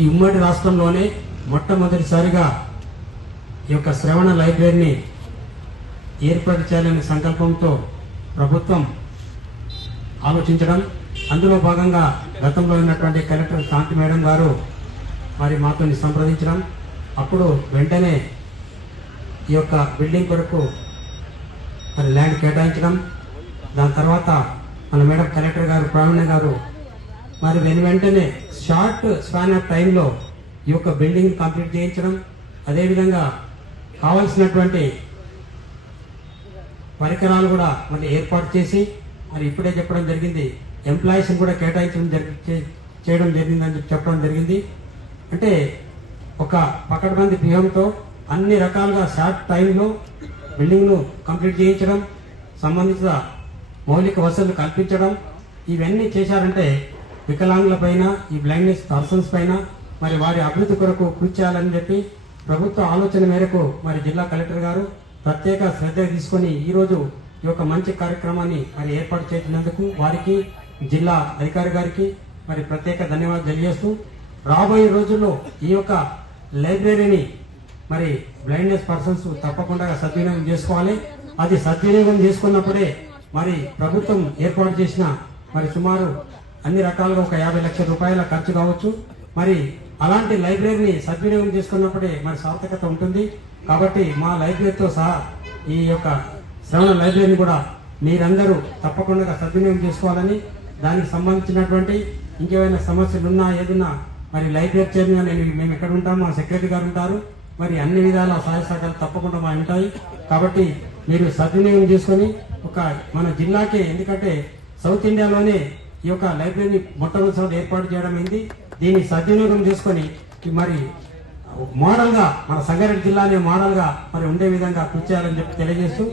ఈ ఉమ్మడి రాష్ట్రంలోనే మొట్టమొదటిసారిగా ఈ యొక్క శ్రవణ లైబ్రరీని ఏర్పాటు చేయాలనే సంకల్పంతో ప్రభుత్వం ఆలోచించడం, అందులో భాగంగా గతంలో ఉన్నటువంటి కలెక్టర్ కాంతి మేడం గారు మరి మాతో సంప్రదించడం, అప్పుడు వెంటనే ఈ యొక్క బిల్డింగ్ కొరకు మరి ల్యాండ్ కేటాయించడం, దాని తర్వాత మన మేడం కలెక్టర్ గారు ప్రావీణ్య గారు మరి వెంటనే షార్ట్ స్పాన్ ఆఫ్ టైంలో ఈ యొక్క బిల్డింగ్ కంప్లీట్ చేయించడం, అదేవిధంగా కావాల్సినటువంటి పరికరాలు కూడా మరి ఏర్పాటు చేసి మరి ఇప్పుడే చెప్పడం జరిగింది, ఎంప్లాయీస్ కూడా కేటాయించడం చేయడం జరిగిందని చెప్పడం జరిగింది. అంటే ఒక పకడ్బందీ వ్యూహంతో అన్ని రకాలుగా షార్ట్ టైంలో బిల్డింగ్ను కంప్లీట్ చేయించడం, సంబంధిత మౌలిక వసతులు కల్పించడం, ఇవన్నీ చేశారంటే వికలాంగుల పైన, ఈ బ్లైండ్నెస్ పర్సన్స్ పైన మరి వారి అభివృద్ధి కొరకు కృషి చేయాలని చెప్పి ప్రభుత్వ ఆలోచన మేరకు మరి జిల్లా కలెక్టర్ గారు ప్రత్యేక శ్రద్ధ తీసుకొని ఈరోజు ఈ యొక్క మంచి కార్యక్రమాన్ని మరి ఏర్పాటు చేసినందుకు వారికి, జిల్లా అధికారి గారికి మరి ప్రత్యేక ధన్యవాదాలు తెలియజేస్తూ, రాబోయే రోజుల్లో ఈ యొక్క లైబ్రరీని మరి బ్లైండ్నెస్ పర్సన్స్ తప్పకుండా సద్వినియోగం చేసుకోవాలి. అది సద్వినియోగం చేసుకున్నప్పుడే మరి ప్రభుత్వం ఏర్పాటు చేసిన మరి సుమారు అన్ని రకాలుగా ఒక 50 లక్షల రూపాయల ఖర్చు కావచ్చు. మరి అలాంటి లైబ్రరీని సద్వినియోగం చేసుకున్నప్పుడే మరి సార్థకత ఉంటుంది. కాబట్టి మా లైబ్రరీతో సహా ఈ యొక్క శ్రవణ లైబ్రరీని కూడా మీరందరూ తప్పకుండా సద్వినియోగం చేసుకోవాలని, దానికి సంబంధించినటువంటి ఇంకేమైనా సమస్యలు ఉన్నా ఏదన్నా మరి లైబ్రరీ చైర్మన్ మేము ఎక్కడ ఉంటాం, మా సెక్రటరీ గారు ఉంటారు, మరి అన్ని విధాల సహాయ సహకారాలు తప్పకుండా మా ఉంటాయి. కాబట్టి మీరు సద్వినియోగం చేసుకొని ఒక మన జిల్లాకే, ఎందుకంటే సౌత్ ఇండియాలోనే ఈ యొక్క లైబ్రరీని మొట్టమొదటిసారి ఏర్పాటు చేయడం అయింది. దీన్ని సద్వినియోగం చేసుకొని మరి మోడల్ గా మన సంగారెడ్డి జిల్లానే మోడల్ గా మరి ఉండే విధంగా కృషి చేయాలని చెప్పి తెలియజేస్తూ